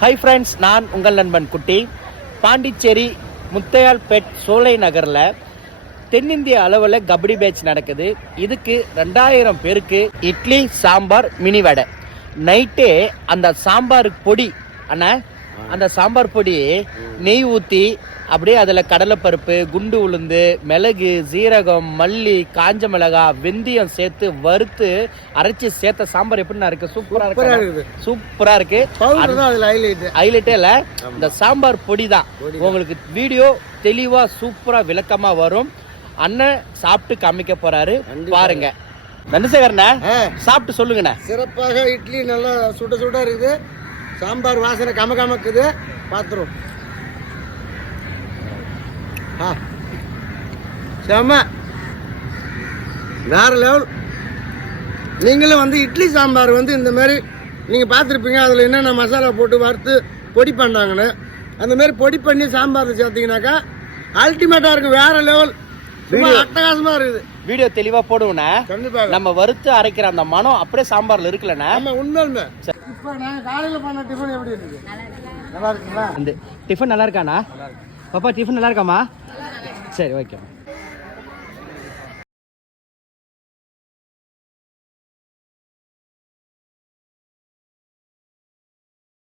Hi friends, நான் உங்கள் நண்பன் குட்டி. பாண்டிச்சேரி முத்தையால்பேட் சோலை நகரில் தென்னிந்திய அளவில் கபடி பேட்ச் நடக்குது. இதுக்கு 2000 பேருக்கு இட்லி சாம்பார் மினி வடை. நைட்டே அந்த சாம்பார் பொடி அந்த சாம்பார் பொடி நெய் ஊற்றி அப்படியே அதில் கடலைப்பருப்பு, குண்டு உளுந்து, மிளகு, சீரகம், மல்லி, காஞ்ச மிளகா, வெந்தயம் சேர்த்து வறுத்து அரைச்சி சேர்த்த சாம்பார் எப்படின்னா இருக்கு? சூப்பரா இருக்கு. ஹைலைட்டே இல்ல, இந்த சாம்பார் பொடி தான். உங்களுக்கு வீடியோ தெளிவா சூப்பரா விளக்கமா வரும். அண்ணன் சாப்பிட்டு காமிக்க போறாரு, பாருங்க. நந்தசேகரண்ணா சாப்பிட்டு சொல்லுங்கண்ணா. சிறப்பாக இட்லி நல்லா சுட சுட இருக்குது. சாம்பார் வாசனை கமக்குது. பாத்துரும் செம்ம வேற லெவல். நீங்களும் வந்து இட்லி சாம்பார் வந்து இந்த மாதிரி நீங்கள் பார்த்துருப்பீங்க. அதில் என்னென்ன மசாலா போட்டு வறுத்து பொடி பண்ணாங்கன்னு, அந்த மாதிரி பொடி பண்ணி சாம்பார் சேர்த்தீங்கன்னாக்கா அல்டிமேட்டாக இருக்குது. வேற லெவல், அட்டகாசமாக இருக்குது. வீடியோ தெளிவா போடுவோண்ணா. கண்டிப்பாக நம்ம வறுத்து அரைக்கிற அந்த மனம் அப்படியே சாம்பார்ல இருக்குல்லண்ணா. நம்ம உண்மையுமே இப்போ நாங்கள் காலையில் பண்ண டிஃபன் எப்படி இருக்குது? நல்லா இருக்குங்களா? இந்த டிஃபன் நல்லா இருக்காண்ணா? பாப்பா டிஃபன் நல்லா இருக்காமா? சரி, ஓகே.